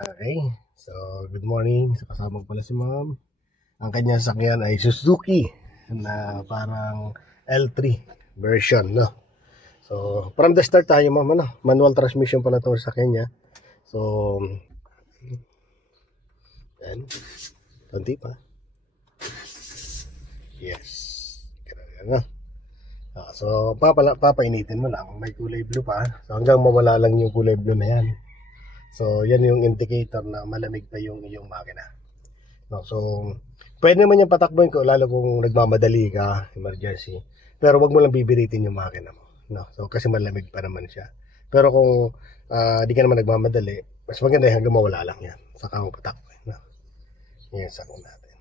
Okay, so good morning. So kasama ko pala si ma'am. Ang kanyang sakyan ay Suzuki na parang L3 version, no? So from the start tayo ma'am, ano? Manual transmission pala ito sa kanya. So, yan. Konti pa. Yes. Ganun, no? So, papainitin mo lang. May kulay blue pa. So, hanggang mawala lang yung kulay blue na yan. So, yan yung indicator na malamig pa yung iyong makina. No, so, pwede naman yung patakbuhin ko, lalo kung nagmamadali ka, emergency. Pero wag mo lang bibiritin yung makina mo. No, so, kasi malamig pa naman siya. Pero kung di ka naman nagmamadali, mas maganda hanggang mawala lang yan. Saka mo patakbuhin. No? Yan, saka natin.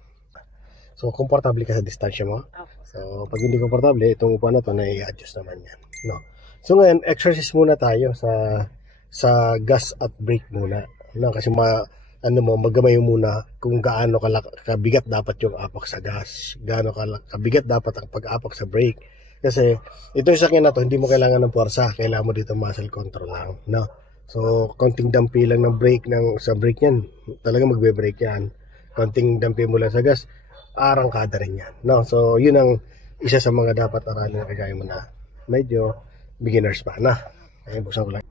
So, komportable ka sa distansya mo. So, pag hindi komportable, itong upuan na to, na-i-adjust naman yan. No? So, ngayon, exercise muna tayo sa gas at brake muna. No? Kasi magamay muna kung gaano kabigat dapat yung apak sa gas, gaano kabigat dapat ang pag-apak sa brake. Kasi ito yung sakyan na to, hindi mo kailangan ng puwersa, kailangan mo dito muscle control lang, no? So konting dampi lang ng brake sa brake yan, talaga magbe-brake yan. Konting dampi mo lang sa gas, arangkada rin yan, no? So yun ang isa sa mga dapat aralin na kagaya mo na medyo beginners pa na. Ay, buksan ko lang.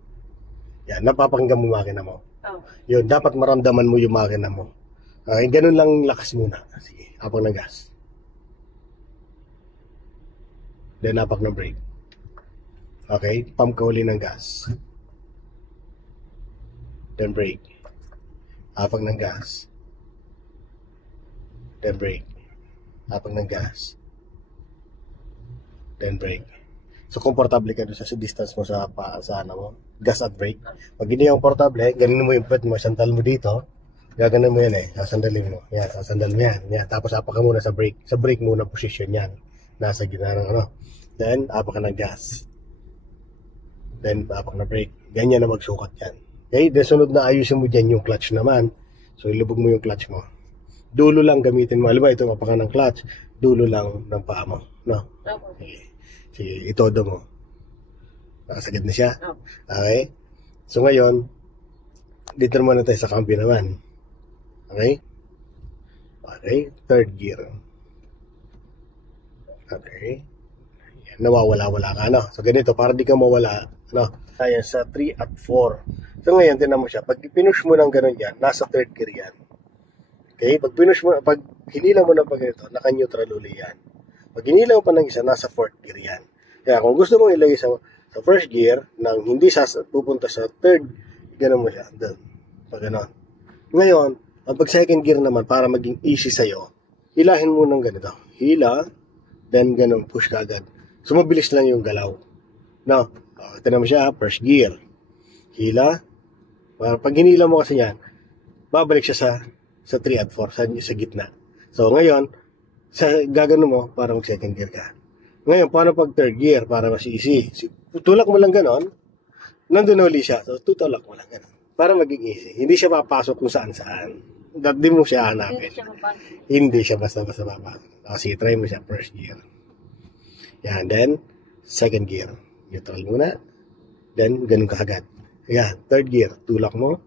Yan, napapakinggan mo makina mo. Yun, dapat maramdaman mo yung makina mo. Okay, ganun lang lakas muna. Sige, apak ng gas. Then apak ng brake. Okay, pump ka uli ng gas. Then brake. Apak ng gas. Then brake. Apak ng gas. Then brake. So, komportable ka doon sa distance mo sa ano mo, gas at brake. Pag hindi komportable, ganun mo yung pet mo, sandal mo dito, gaganon mo yan sasandalin mo. Yan, sasandal mo yan. Yan. Tapos, apak ka muna sa brake. Sa brake muna position yan. Nasa gitna ng ano. Then, apak ka ng gas. Then, apak na brake. Ganyan na magsukat yan. Okay, then sunod na ayusin mo dyan yung clutch naman. So, ilubog mo yung clutch mo. Dulo lang gamitin mo. Alam ba, ito apak ka ng clutch. Dulo lang ng paa mo. No? Okay. Sige, itodo mo. Nakasagad na siya. Okay? So ngayon, dito naman na tayo sa cambio naman. Okay? Okay, third gear. Okay. Yan, nawawala-wala ka, no? So ganito, para di ka mawala, no? Ayan, sa 3 at 4. So ngayon, tinan mo siya. Pag pinush mo ng ganun yan, nasa third gear yan. Okay? Pag pinush mo, pag hinila mo ng pag ganito, naka-neutral uli yan. Pag hinilaw pa ng isa, nasa fourth gear yan. Kaya kung gusto mong ilagay sa first gear, nang hindi pupunta sa third, gano'n mo siya. Doon. Pag gano'n. Ngayon, pag second gear naman, para maging easy sa'yo, hilahin mo ng ganito. Hila, then gano'n, push ka agad. So, mabilis lang yung galaw. No? Ito naman siya, first gear. Hila. Pag hinila mo kasi yan, babalik siya sa 3 at 4, sa gitna. So, ngayon, gagano mo para mag second gear ka. Ngayon, paano pag third gear para mas easy? Tutulak mo lang ganon, nandun uli siya. So, tutulak mo lang ganon para maging easy. Hindi siya papasok kung saan-saan. Di mo siya hanapin. Hindi siya basta-basta papasok. Sige, try mo siya first gear. Yan, then second gear. Neutral muna. Then, ganun ka agad. Yan, third gear. Tulak mo.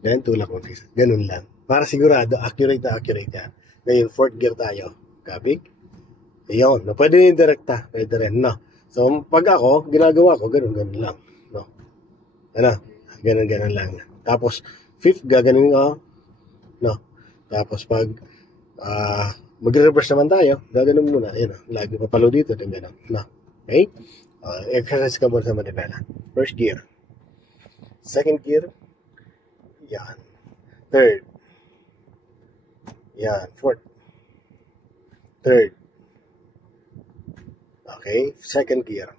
Then, tulak mo. Ganun lang. Para sigurado, accurate yan. Ngayon, fourth gear tayo. Kabig. Iyon. No, pwede rin direkta. Pwede rin, no. So, pag ako, ginagawa ko, ganun lang. No. Ano? Ganun lang. Tapos, fifth, gaganin ko. No. Tapos, pag magre-reverse naman tayo, gaganin muna. Ayun, lagi papalo dito. Then, ganun. No. Okay? Exercise ka muna sa manibela. First gear. Second gear. Yan. Third. Yan. Fourth. Third. Okay. Second gear.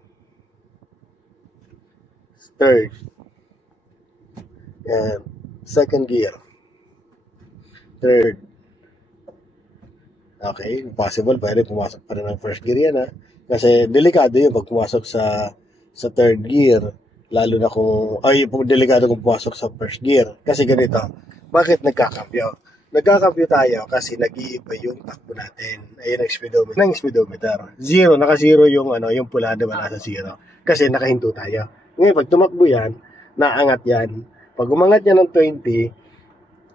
Third. Yan. Second gear. Third. Okay. Possible. Pwede pumasok pa rin ng first gear yan, ha? Kasi delikado yun pag pumasok sa third gear. Lalo na kung, delikado kung pumasok sa first gear. Kasi ganito. Bakit nagkakampyo? Nagkakampyo tayo kasi nag-iiba yung takbo natin. Ayun ang speedometer. Ang speedometer. Zero. Naka-zero yung pula, diba, nasa zero. Kasi nakahinto tayo. Ngayon, pag tumakbo yan, naangat yan. Pag umangat yan ng 20,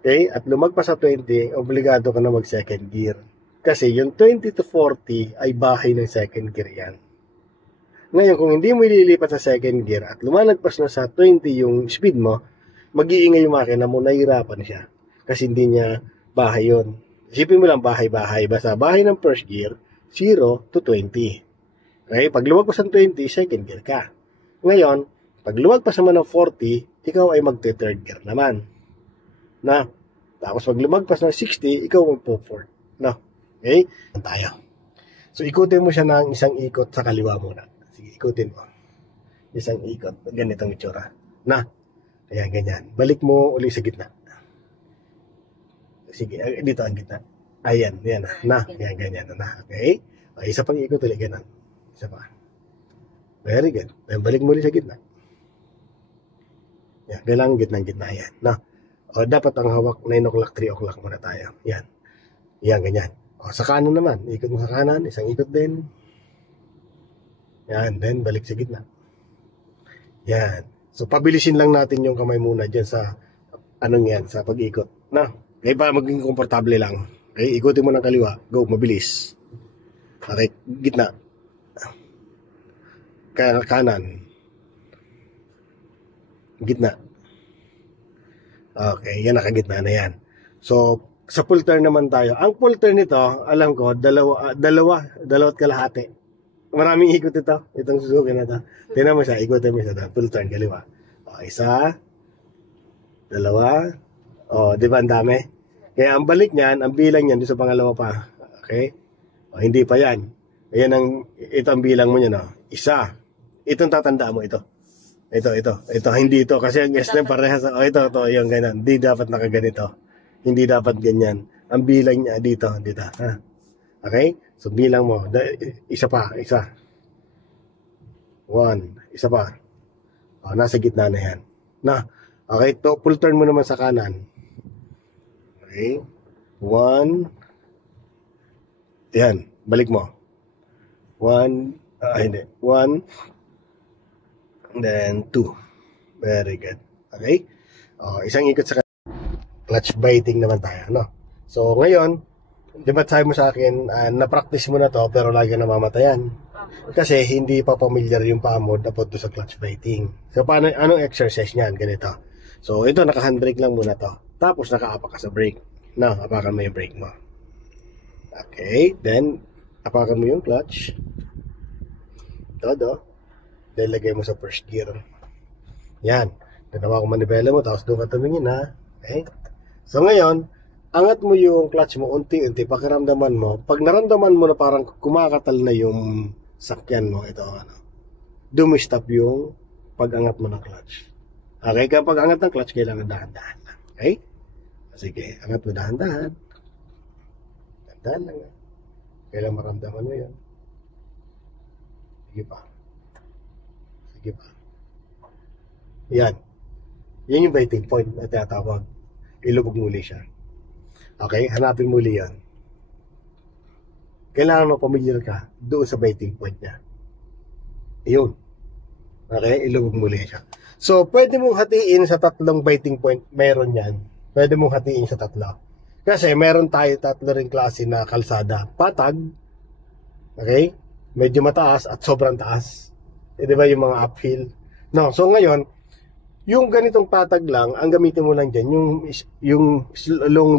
Okay? At lumagpas sa 20, obligado ka na mag second gear. Kasi yung 20 to 40 ay bahay ng second gear yan. Ngayon, kung hindi mo ililipat sa second gear at lumalagpas na sa 20 yung speed mo, mag-iingay yung makina mo, nahihirapan siya. Kasi hindi niya bahay yun. Isipin mo lang bahay-bahay. Basta bahay ng first gear, 0 to 20. Okay? Pag lumagpas ng 20, second gear ka. Ngayon, pag lumagpas naman ng 40, ikaw ay magte-third gear naman. Na, tapos pag lumagpas ng 60, ikaw magpo-fourth. No? Okay? Tayo. So, ikutin mo siya ng isang ikot sa kaliwa muna. Sige, ikutin mo. Isang ikot. Ganitong itsura. Na. Ayan, ganyan. Balik mo uli sa gitna. Sige, dito ang gitna. Ayan, yan. Na. Ayan, ganyan. Na. Okay? O, isa pang ikot ulit. Ganyan. Isa pa. Very good. Then, balik mo uli sa gitna. Yan. Kailangan gitna-gitna. Ayan. Na. O, dapat ang hawak 9 o'clock, 3 o'clock muna tayo. Yan. Yan, ganyan. O, sa kanan naman. Ikot mo sa kanan. Isang ikot din. Yan. Then, balik sa gitna. Yan. So, pabilisin lang natin yung kamay muna dyan sa, anong yan, sa pag-ikot. Na. Okay, para maging komportable lang. Okay, ikutin mo ng kaliwa. Go, mabilis. Okay, gitna. Kanan. Gitna. Okay, yan, nakagitna na yan. So, sa full turn naman tayo. Ang full turn nito, alam ko, dalawat kalahati. Maraming ikot ito. Itong Suzuki na ito. Tingnan mo siya, ikutin mo siya. Full turn, kaliwa. O, isa. Dalawa. O, di ba ang dami? Kaya ang balik niyan, ang bilang niyan, doon sa pangalawa pa. Okay? O, hindi pa yan. Ayan ito ang bilang mo niyan. O. Isa. Itong tatandaan mo, ito. Ito. Hindi ito. Kasi ang SM parehas. O, ito. Yung ganyan. Hindi dapat nakaganito. Hindi dapat ganyan. Ang bilang niya dito. Ha? Okay? So, bilang mo. Isa pa. Isa. 1. Isa pa. O, nasa gitna na yan. Na. Okay? Full turn mo naman sa kanan. Okay? 1. Yan. Balik mo. 1. Hindi. 1. Then 2. Very good. Okay? O, isang ikot sa clutch biting naman tayo, no? So, ngayon, di ba sabi mo sa akin, na-practice mo na to, pero lagi namamatayan. Kasi hindi pa familiar yung paa mo dapat sa clutch biting. So, anong exercise niyan? Ganito. So, ito, naka-handbrake lang muna to. Tapos, naka-apak ka sa brake. No, apakan mo yung brake mo. Okay, then, apakan mo yung clutch. Todo. Then, lagay mo sa first gear. Yan. Ganawa ko manibela mo, tapos doon ka tumingin, ha? Okay? So ngayon, angat mo yung clutch mo unti-unti, pakiramdaman mo. Pag naramdaman mo na parang kumakatal na yung sakyan mo, ito, dumistop yung pag-angat mo ng clutch. Okay, kapag angat ng clutch, kailangan dahan-dahan lang. Okay? Sige, angat mo dahan-dahan. Dahan-dahan lang. Kailangan maramdaman mo yun. Sige pa. Yan. Yan yung biting point na tinatawag. Ilubog muli siya. Okay? Hanapin muli yan. Kailangan mapamilyar ka doon sa biting point niya. Iyon. Okay? Ilubog muli siya. So, pwede mong hatiin sa tatlong biting point. Meron yan. Pwede mong hatiin sa tatlo. Kasi meron tayo tatlo ring klase na kalsada. Patag. Okay? Medyo mataas at sobrang taas. Di ba yung mga uphill? No. So, ngayon, yung ganitong patag lang, ang gamitin mo lang dyan, yung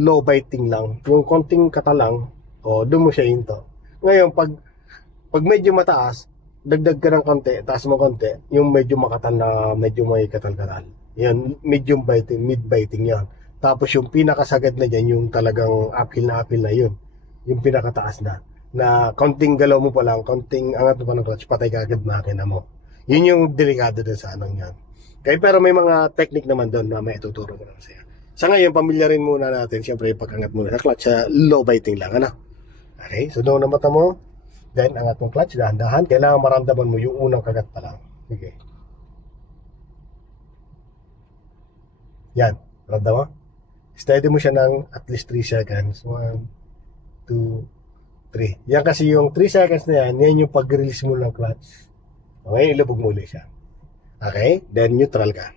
low biting lang, yung konting kata lang, doon mo siya hinto. Ngayon, pag medyo mataas, dagdag ka ng konti, taas mo konti, yung medyo makatan na medyo may katal-katal. Yan, medium biting, mid biting yan. Tapos yung pinakasagad na dyan, yung talagang uphill na yun. Yung pinakataas na konting galaw mo pa lang, konting angat mo pa ng clutch, patay ka agad makina mo. Yun yung delikado din sa anong yan. Okay, pero may mga technique naman doon na may ituturo ko naman sa'yo. Sa ngayon, pamilyarin muna natin, siyempre, pag-angat muna sa clutch, sa low biting lang, ano? Okay, so doon na mata mo, then angat mong clutch, dahan-dahan, kailangan maramdaman mo yung unang kagat pa lang. Sige. Yan, maramdaman mo? Steady mo siya ng at least 3 seconds. 1, 2, 3. Yan kasi yung 3 seconds na yan yung pag-release mo ng clutch. Okay, ilubog mo ulit siya. Okay, then neutral ka.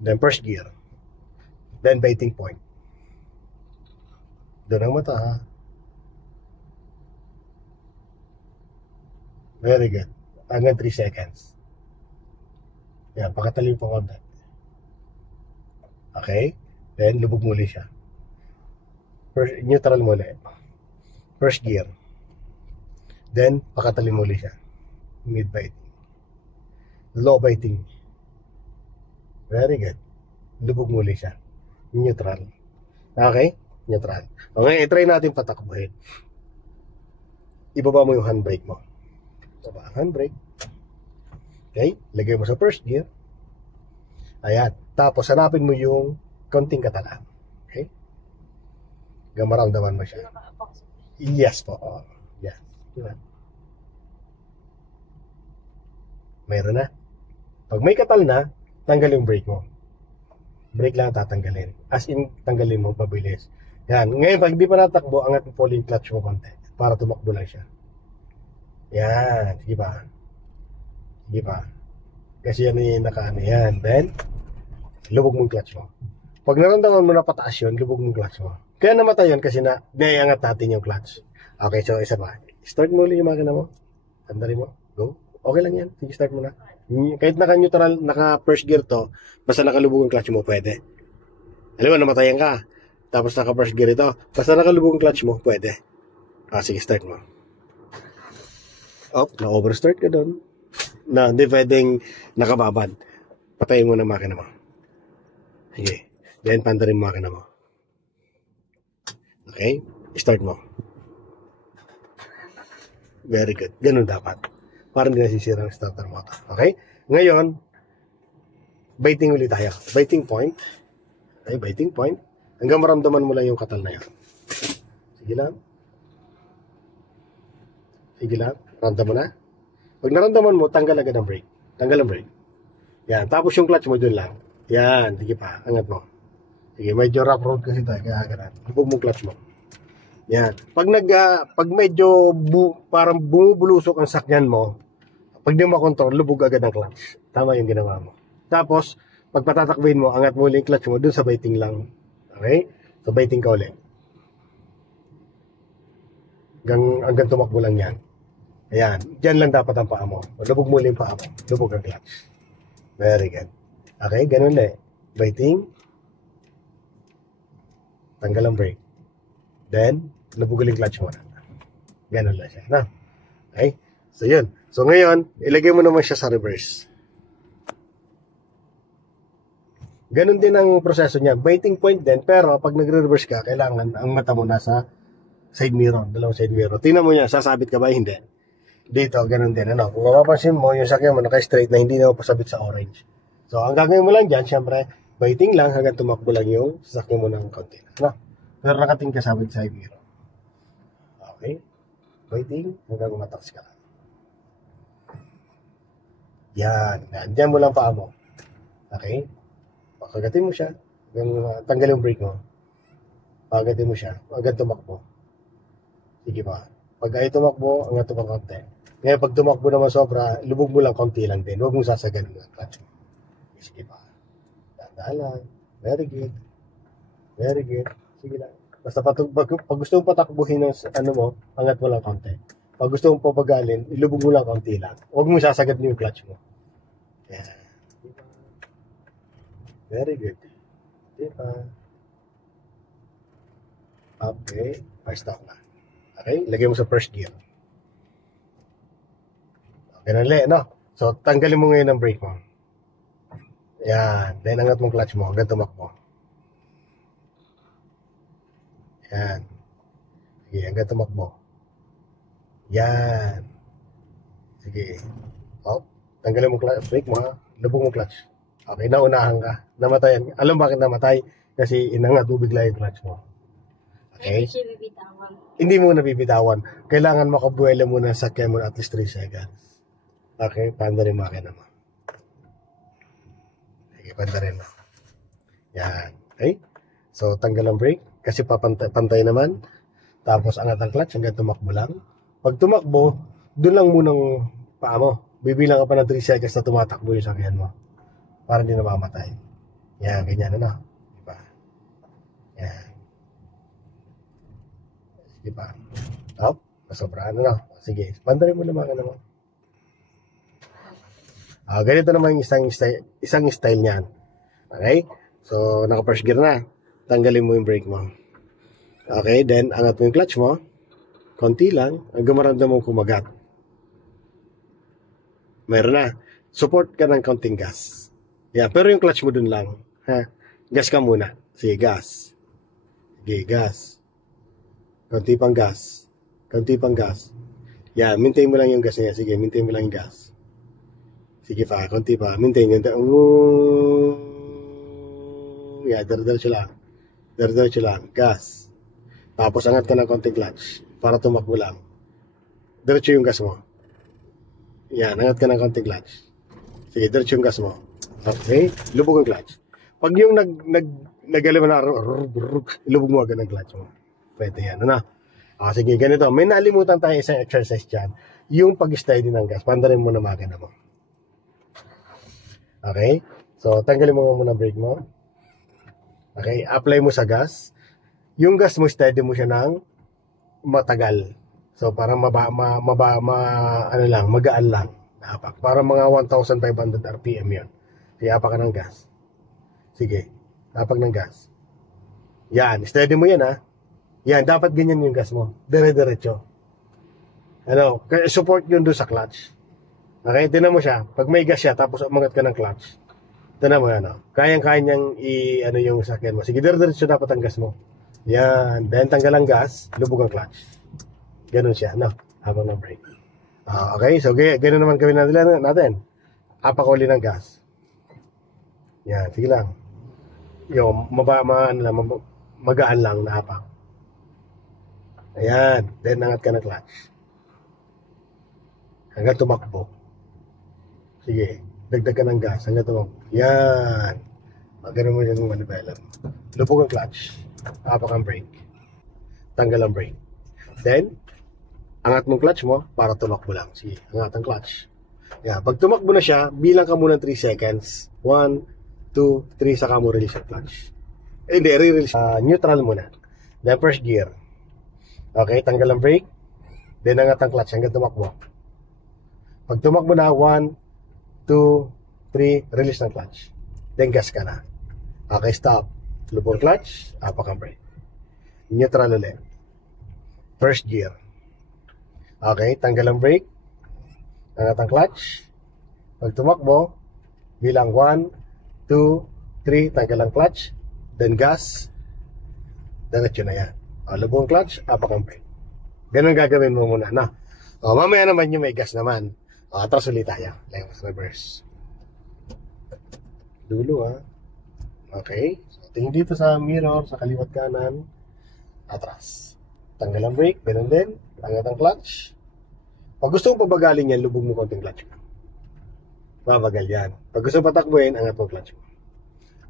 Then first gear. Then biting point. Doon ang mata, ha? Very good. Hanggang 3 seconds. Yan, pakatalim po konti. Okay? Then, lubog muli siya. First, neutral muli. First gear. Then, pakatalim muli siya. Mid biting. Low biting. Very good. Lubog muli siya. Neutral. Okay? Neutral. Okay, try natin patakbuhin. Ibaba mo yung handbrake mo. Baba ang handbrake. Okay? Lagay mo sa first gear. Ayan. Tapos, hanapin mo yung konting katalan. Okay? Maramdaman mo siya. Yes po. Yes. Diba? Mayroon na. Pag may katal na, tanggal yung brake mo. Brake lang tatanggalin. As in, tanggalin mo, pabilis. Yan. Ngayon, pag di pa natakbo, angat mo po yung clutch mo konti. Para tumakbo lang siya. Yan. Sige pa. Sige pa. Kasi yan yung nakaano yan. Then, lubog mo yung clutch mo. Pag naramdaman mo na pataas yun, lubog mo yung clutch mo. Kaya namatay yun kasi naiangat natin yung clutch. Okay, so isa pa. Start mo ulit yung makina mo. Tandali mo. Go. Okay lang yan. Sige, start mo na. Kahit naka-neutral, naka-first gear to, basta nakalubog ang clutch mo, pwede. Alam mo, namatayan ka. Tapos naka-first gear ito. Basta nakalubog ang clutch mo, pwede. Sige, start mo. Na-overstart ka doon. Hindi pwedeng nakababad. Patayin mo na makina mo. Sige. Then, pandarin mo makina mo. Okay? Start mo. Very good. Ganun dapat. Parang hindi nasisira ang starter motor. Okay? Ngayon, biting ulit tayo. Biting point. Okay, biting point. Hanggang maramdaman mo lang yung katal na yan. Sige lang. Sige lang. Ramdam mo na. Pag naramdaman mo, tanggal agad ang brake. Tanggal ang brake. Yan. Tapos yung clutch mo dun lang. Yan. Sige pa. Angat mo. Sige. Medyo rough road kasi tayo. Kaya ganun. Lubog mo clutch mo. Yan. Pag medyo parang bumubulusok ang sakyan mo, pag di mo makontrol, lubog agad ang clutch. Tama yung ginawa mo. Tapos, pag patatakbuhin mo, angat mo ulit yung clutch mo, dun sa biting lang. Okay? So, biting ka ulit. Hanggang tumakbo lang yan. Ayan. Diyan lang dapat ang paa mo. Lubog mo ulit yung paa mo. Lubog ang clutch. Very good. Okay? Ganun ulit. Biting. Tanggal ang brake. Then, lubog ulit yung clutch mo na. Ganun lang siya. Na? Okay? So, yun. So, ngayon, ilagay mo naman siya sa reverse. Ganun din ang proseso niya. Biting point din, pero pag nagre-reverse ka, kailangan ang mata mo nasa side mirror, dalawang side mirror. Tingnan mo niya, sasabit ka ba? Hindi. Dito, ganun din. Ano? Kung mapapansin mo, yung sakyan mo naka-straight na hindi na pasabit sa orange. So, ang gagawin mo lang dyan, syempre, biting lang hanggang tumakbo lang yung sasakyan mo ng konti. No? Pero nakating kasabit sa side mirror. Okay? Biting hanggang umatakas ka lang. Yan. Diyan mo lang paa mo. Okay? Pakagatin mo siya. Tanggal yung brake mo. Pakagatin mo siya. Hanggang tumakbo. Sige pa. Pag ay tumakbo, hanggang tumakbo konti. Ngayon, pag tumakbo naman sobra, lubog mo lang konti lang din. Huwag mong sasaganin ang clutch mo. Sige pa. Tandaan lang. Very good. Very good. Sige lang. Basta pag gusto mong patakbuhin ng ano mo, angat mo lang konti. Pag gusto mong papagalin, ilubog mo lang konti lang. Huwag mong sasaganin yung clutch mo. Yeah. Very good. Diba? Okay. Pa-stop na. Okay? Lagay mo sa first gear. Okay na ulit, no? So, tanggalin mo ngayon ang brake mo. Yan. Then, angat mong clutch mo hanggang tumakbo. Yan. Sige, hanggang tumakbo. Yan. Sige. Tanggalin mo brake mo, ha? Lubog mo clutch. Okay, naunahan ka. Namatayan. Alam bakit namatay? Kasi inangat mo bigla yung clutch mo. Okay? Hindi siya bibitawan. Hindi mo nabibitawan. Kailangan makabuela muna sa sakyan mo at least 3 seconds. Okay? Panda rin makina mo. Okay, panda rin mo. Yan. Okay? So, tanggal ang brake. Kasi pantay naman. Tapos, angat ang clutch hanggang tumakbo lang. Pag tumakbo, doon lang munang paa mo. Bibilang ka pa ng 3 seconds na tumatakbo yung sakyan mo. Para hindi na mamatay. Yan, ganyan na. Diba? Sige pa. Up. Nasobraan na. Sige. Pandarin mo naman ka naman. Ganito naman yung isang style niyan. Okay? So, naka-first gear na. Tanggalin mo yung brake mo. Okay? Then, angat mo yung clutch mo. Konti lang. Hanggang maramdaman mo kumagat. Meron na. Support ka ng konting gas. Yan. Pero yung clutch mo dun lang. Ha? Gas ka muna. Sige, gas. Sige, gas. Konti pang gas. Konti pang gas. Yan. Maintain mo lang yung gas niya. Sige, maintain mo lang yung gas. Sige pa. Konti pa. Maintain yun. Yan. Diretso lang. Diretso lang. Gas. Tapos angat ka ng konting clutch. Para tumakbo lang. Diretso yung gas mo. Yan. Angat ka ng konting clutch. Sige, diretso yung gas mo. Okay? Lubog ang clutch. Pag yung nagalim na, lubog mo agad ang clutch mo. Pwede yan. Ano? Sige, ganito. May nalimutan tayo isang exercise dyan. Yung pag-steady ng gas. Pandarin mo na makina mo. Okay? So, tanggalin mo muna brake mo. Okay? Apply mo sa gas. Yung gas mo, steady mo siya ng matagal. So, parang magaan lang. Apak. Para mga 1,500 RPM yun. Sige, apak ka ng gas. Sige, apak ng gas. Yan, steady mo yan ha. Yan, dapat ganyan yung gas mo. Dire-diretso. Ano, support yun doon sa clutch. Okay, tinan mo siya. Pag may gas siya, tapos umangat ka ng clutch. Tinan mo yan, ano. Kayang-kaya niyang ano yung sakyan mo. Sige, dire-diretso dapat ang gas mo. Yan, then tanggal ang gas, lubog ang clutch. Ganun siya, no? Habang ng brake. Okay, so gano'n naman gawin natin. Apak uli ng gas. Yan, sige lang. Yung magaan lang na apak. Ayan, then angat ka ng clutch. Hanggang tumakbo. Sige, dagdag ka ng gas hanggang tumakbo. Yan. Gano'n mo yung manibela. Lubog ang clutch. Apak ang brake. Tanggal ang brake. Then, angat mong clutch mo para tumakbo lang. Sige, angat ang clutch. Yeah, pag tumakbo na siya, bilang ka muna 3 seconds. 1, 2, 3, saka mo release ang clutch. Hindi, re-release. Neutral muna. Then first gear. Okay, tanggal ang brake. Then angat ang clutch hanggang tumakbo. Pag tumakbo na, 1, 2, 3, release ng clutch. Then gas ka na. Okay, stop. Lubog clutch, apak ang brake. Neutral ulit. First gear. Okay, tanggal ang brake. Angat ang clutch. Pag tumakbo, bilang 1, 2, 3, tanggal ang clutch. Then gas. Diretso na yan. Lubong clutch, apak ang brake. Ganun gagawin mo muna, na. Mamaya naman yung may gas naman. Tapos ulit tayo. Levels reverse. Dulo, ha. Okay. So, tingin dito sa mirror, sa kaliwat kanan. Atras. Tanggal ang brake, ganun din. Angat ang clutch. Pag gusto mong pabagalin yan, lubog mo konting clutch mo. Pabagal yan. Pag gusto mong patakbuhin, angat mo clutch mo.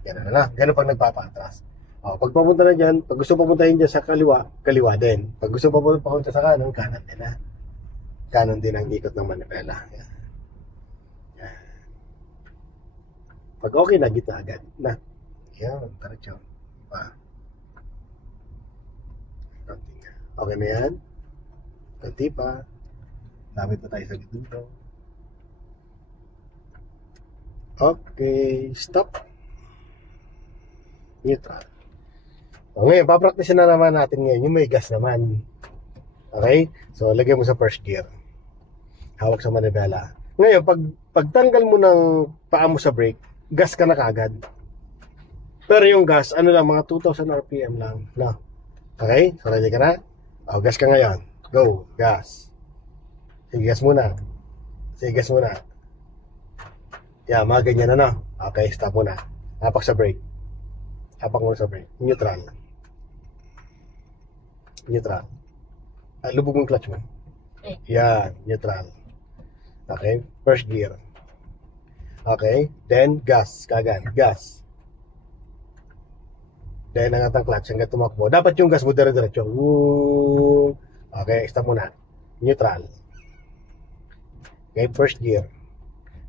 Ganun na. Ganun pag nagpapa-atras. Pag papunta na dyan, pag gusto papuntahin dyan sa kaliwa, kaliwa din. Pag gusto papunta sa kanan, kanan din na. Kanan din ang ikot ng manibela. Yan. Yan. Pag okay na, gitna agad. Na. Yan, taratyo. Okay na yan. Kunti pa. Lapit na tayo sa gitna. Okay, stop. Neutral. Ngayon, papractice na naman natin ngayon yung may gas naman. Okay? So, lagay mo sa first gear. Hawak sa manibela. Ngayon, pagtanggal mo ng paa mo sa brake, gas ka na kagad. Pero yung gas, ano lang, mga 2,000 RPM lang. No? Okay? So, ready ka na? Gas ka ngayon. Go. Gas. Sige, gas muna. Sige, gas muna. Yeah, mga ganyan na, no? Okay, stop muna. Hapak sa brake. Hapak mo sa brake. Neutral. Neutral. Lubog mong clutch mo. Yan, neutral. Okay, first gear. Okay, then gas. Kagad, gas. Then angat ang clutch hanggang tumakbo. Dapat yung gas mo dire-diretso. Okay, stop muna. Neutral. Okay, first gear.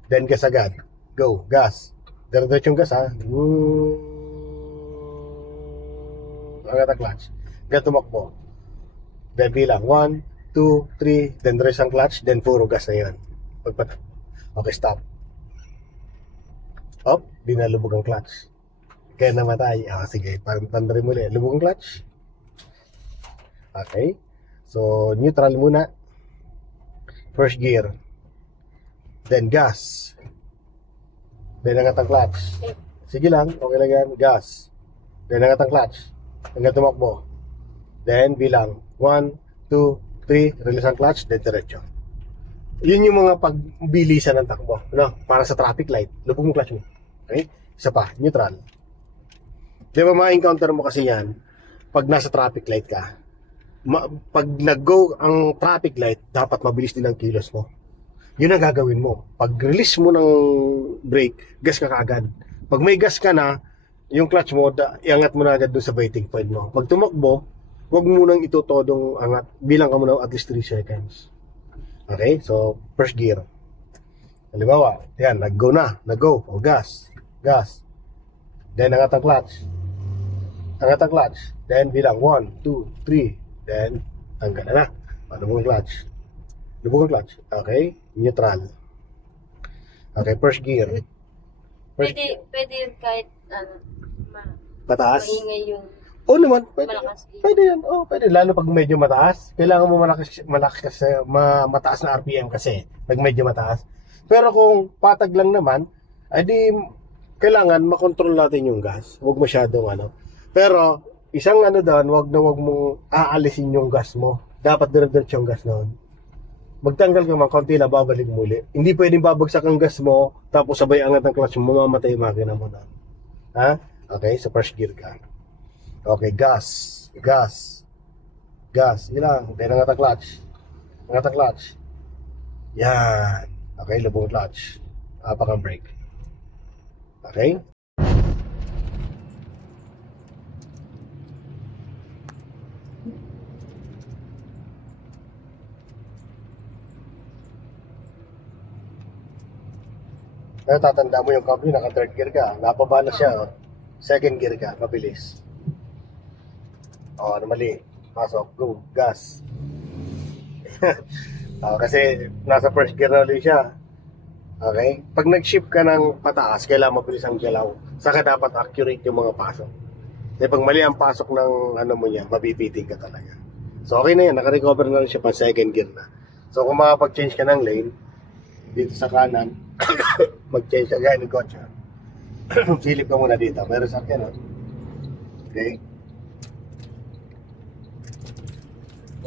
Then gas agad. Go, gas. Dire-diretso yung gas, ha. Angat ang clutch hanggang tumakbo. Then bilang 1, 2, 3, then release ang clutch, then puro gas na yun. Okay, stop. Up, di na lubog ang clutch. Kaya namatay. Sige, tandarin muli. Lubog ang clutch. Okay. So, neutral muna. First gear. Then gas. Then angat ang clutch. Sige lang, okay lang yan. Gas. Then angat ang clutch. Hanggang tumakbo. Then bilang 1, 2, 3, release ang clutch, then diretso. Yun yung mga pagbilisan ng takbo, no? Para sa traffic light, lubog mo clutch mo. Okay? Isa pa, neutral. Di ba ma-encounter mo kasi yan pag nasa traffic light ka? Pag nag-go ang traffic light, dapat mabilis din ang kilos mo. Yun ang gagawin mo. Pag release mo ng brake, gas ka kaagad. Pag may gas ka na, yung clutch mo, iangat mo na agad dun sa waiting point mo. Pag tumakbo, huwag mo nang itutodong angat. Bilang ka muna at least 3 seconds. Okay? So, first gear. Halimbawa, yan, nag-go na. Nag-go. O, gas. Gas. Then, angat ang clutch. Angat ang clutch. Then, bilang 1, 2, 3. Then, tanggal na. Lubog ang clutch. Lubog ang clutch. Okay? Neutral. Okay, first gear. Pwede yun kahit, Pataas? maingay yung Oo naman, pwede. malakas. Pwede yan. Oh, pwede. Lalo pag medyo mataas. Kailangan mo mataas na RPM kasi. Pag medyo mataas. Pero kung patag lang naman, edi kailangan makontrol natin yung gas. Huwag masyadong ano. Pero, isang ano doon, wag mong aalisin yung gas mo. Dapat dire-diretso yung gas noon. Magtanggal ka man, konti lang, babalik muli. Hindi pwedeng babagsak ang gas mo, tapos sabay angat ang clutch mo, mamamatay yung makina mo na. Ha? Okay, sa first gear ka. Okay, gas. Gas. Gas. Ilang. Then angat ang clutch. Angat ang clutch. Yan. Okay, lubong clutch. Apak ang brake. Okay? Kaya tatanda mo yung company, naka third gear ka. Napaba na siya. Oh. Second gear ka. Mabilis. O, ano mali? Pasok. Go. Gas. Kasi nasa first gear na ulit siya. Okay? Pag nag-shift ka ng pataas, kailangan mabilis ang galaw. Saka dapat accurate yung mga pasok. Kasi pag mali ang pasok ng ano mo niya, mabibiting ka talaga. So okay na yan, naka-recover na rin siya pa second gear na. So kung makapag-change ka ng lane, dito sa kanan, mag-change ka gaya ng kotse. Silip ka muna dito, meron sa akin. Okay?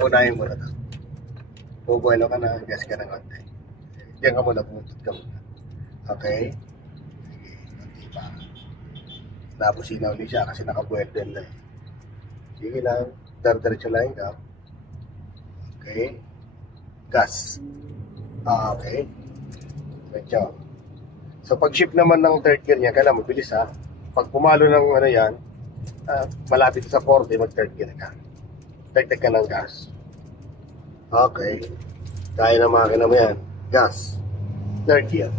Unahin mo na ito. Bubuelo ka na, gas ka ng konti. Diyan ka muna, pumuntot ka muna. Okay? Sige, konti pa. Tapos sinaw ulit siya kasi nakabuelden na. Sige lang, diretso lang ka. Okay? Gas. Okay. Diretso. So pag shift naman ng third gear niya, kailangan mabilis ha. Pag pumalo ng ano yan, malapit sa 40, mag third gear ka. Dagdag ka ng gas. Okay. Kaya na makina mo yan. Gas. Third gear.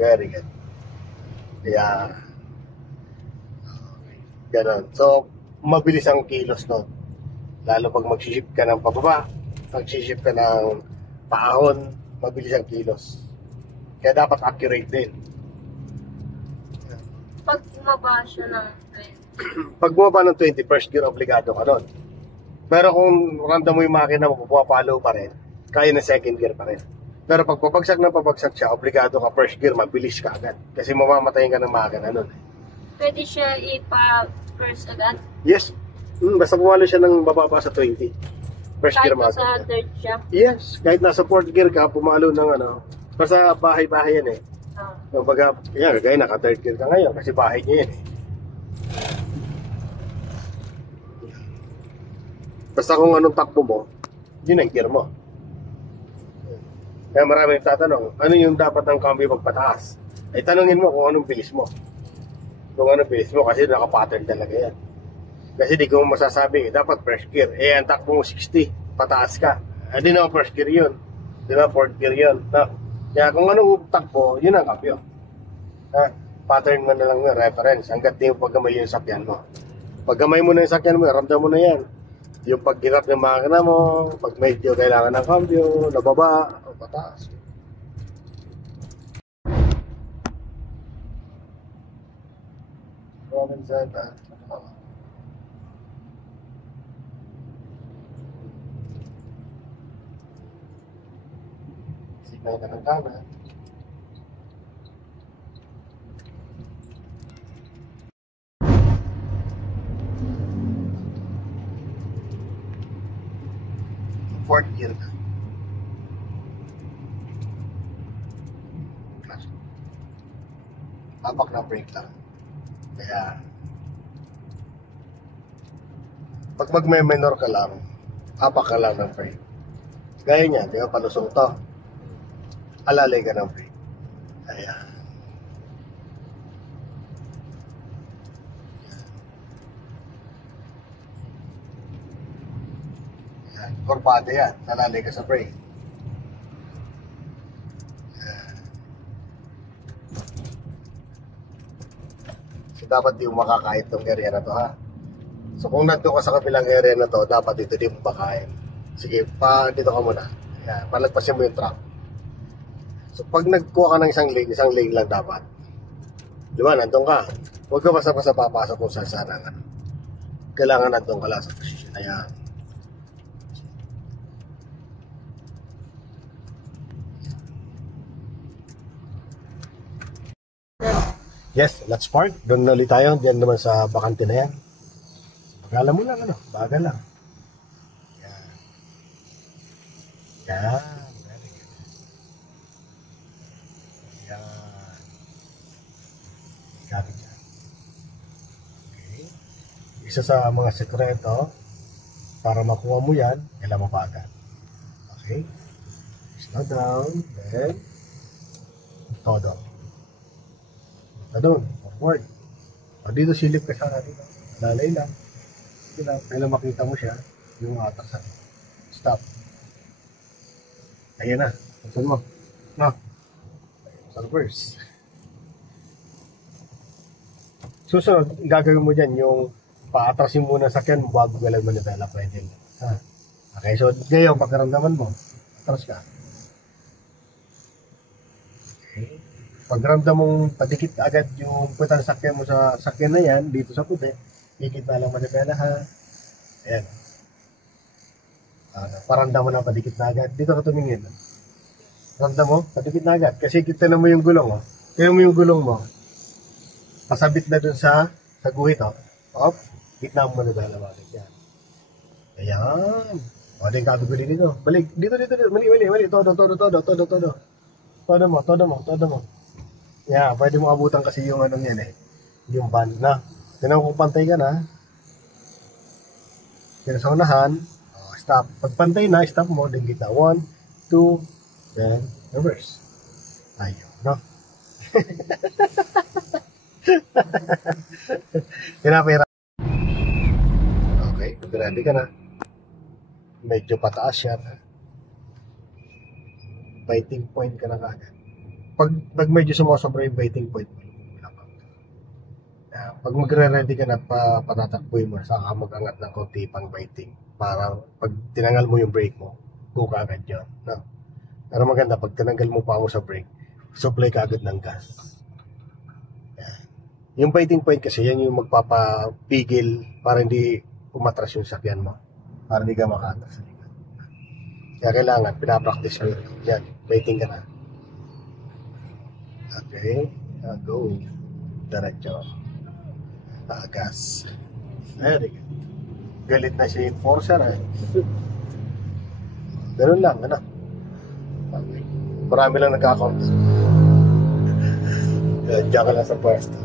Very good. Yeah. Okay. Ganon. So, mabilis ang kilos nun. Lalo pag mag-shift ka ng pababa, mag-shift ka ng paahon, mabilis ang kilos. Kaya dapat accurate din. Pag bumaba siya ng 20. Pag bumaba ng 20, first gear, obligado ka nun. Pero kung random mo yung makina mo, pumapalo pa rin, kaya na second gear pa rin. Pero pag papagsak na papagsak siya, obligado ka first gear, mabilis ka agad. Kasi mamamatayin ka ng makina nun. Pwede siya ipa-first agad? Yes. Basta pumalo siya ng bababa sa 20. First Kahit gear makina. nasa third siya? Yes. Kahit nasa fourth gear ka, pumalo ng ano. Basta bahay-bahay yan eh. Kumbaga, yan, kagaya naka third gear ka ngayon kasi bahay niya yan eh. Basta kung anong takbo mo, yun ang gear mo. Kaya marami tatanong, ano yung dapat ng cambio pagpataas? Ay tanungin mo kung anong bilis mo. Kung anong bilis mo kasi naka-pattern talaga yan. Kasi di ko masasabi, dapat first gear. Eh, ang takbo mo 60, pataas ka. Hindi naman first gear yun. Di ba, fourth gear yun. No? Kaya kung anong takbo, yun ang cambio. Ha? Pattern mo na lang yung reference hanggat di mo paggamay yung sakyan mo. Paggamay mo na yung sakyan mo, ramdam mo na yan. Yung pag-hirap ng makina mo, pag medyo kailangan ng cambio, nababa, o pataas. Roman Zeta. Signal ka ng kanan. Fourth gear na. Tapak na brake lang. Kaya pag magme-minor ka lang, tapak ka lang ng brake. Gaya niya, di ba, palusong to. Alalay ka ng brake. Ayan. Kurbada yan, nalalay ka sa brake. So dapat di mo makakain tong area na to, ha. So kung nandun ka sa kabilang area na to, dapat dito di mo makain. Sige, dito ka muna. Ayan, palagpasin mo yung truck. So pag nagkuha ka ng isang lane lang dapat. Di ba, nandun ka. Huwag ka basta-basta papasok kung saan na. Kailangan nandun ka lang sa posisyon. Ayan. Yes, let's park. Doon na ulit tayo. Diyan naman sa bakante na yan. Bagala mo lang, ano? Bagal lang. Yan. Yan. Very good. Yan. Gamit yan. Okay. Isa sa mga sekreto para makuha mo yan, kailangan mabagal. Okay. Slow down. Then, todo. Doon, forward. O dito silip ka sana dito. Lalay lang. Kailan makita mo siya, yung atasan. Stop. Ayan na. Saan mo? No. Sa reverse. Susunod, gagawin mo dyan yung paatrasin muna sa sakyan bago galag manipela. Pwede. Ha? Okay, so ngayon, pagkaramdaman mo, atras ka. Okay. Pagramdam mong padikit agad yung puwetang sakyan mo sa sakyan na yan, dito sa puti, higit na lang manipela, ha. Ayan. Paramdam mo na padikit na agad. Dito ka tumingin. Ramdam mo, padikit na agad. Kasi kita na mo yung gulong, oh. Kaya mo yung gulong mo. Pasabit na dun sa guhit, oh. Op, gitna mo manipela, bakit yan. Ayan. O, din kaguguli dito. Balik, dito. Mali. Todo. Todo mo. Yeah, pwede mo abutan kasi yung anong yan eh. Yung band na. Tinan mo kung pantay ka na. Yan sa unahan. Oh, stop. Pag pantay na, stop mo. Then kita. 1, 2, then reverse. Ayun, no? Pinapira. Okay, ready ka na. Medyo pataas yan. Biting point ka na kagad. Pag medyo sumasobra yung biting point mo, pag magre-ready ka na patatakbuhin mo, saka mag-angat ng konti pang biting para pag tinanggal mo yung brake mo, go ka agad yun, no? Pero maganda, pag tinanggal mo pa mo sa brake, supply ka agad ng gas. Yung biting point kasi, yan yung magpapapigil para hindi umatras yung sakyan mo, para hindi ka makaatras sa likod. Kaya kailangan, pinapractice mo yun. Yan, biting ka na. Okay, go. Diretso. Gas. Very good. Galit na si enforcer, eh. Ganun lang, ano? Okay. Marami lang nagkakaunta. Diyan ka lang sa pwesto.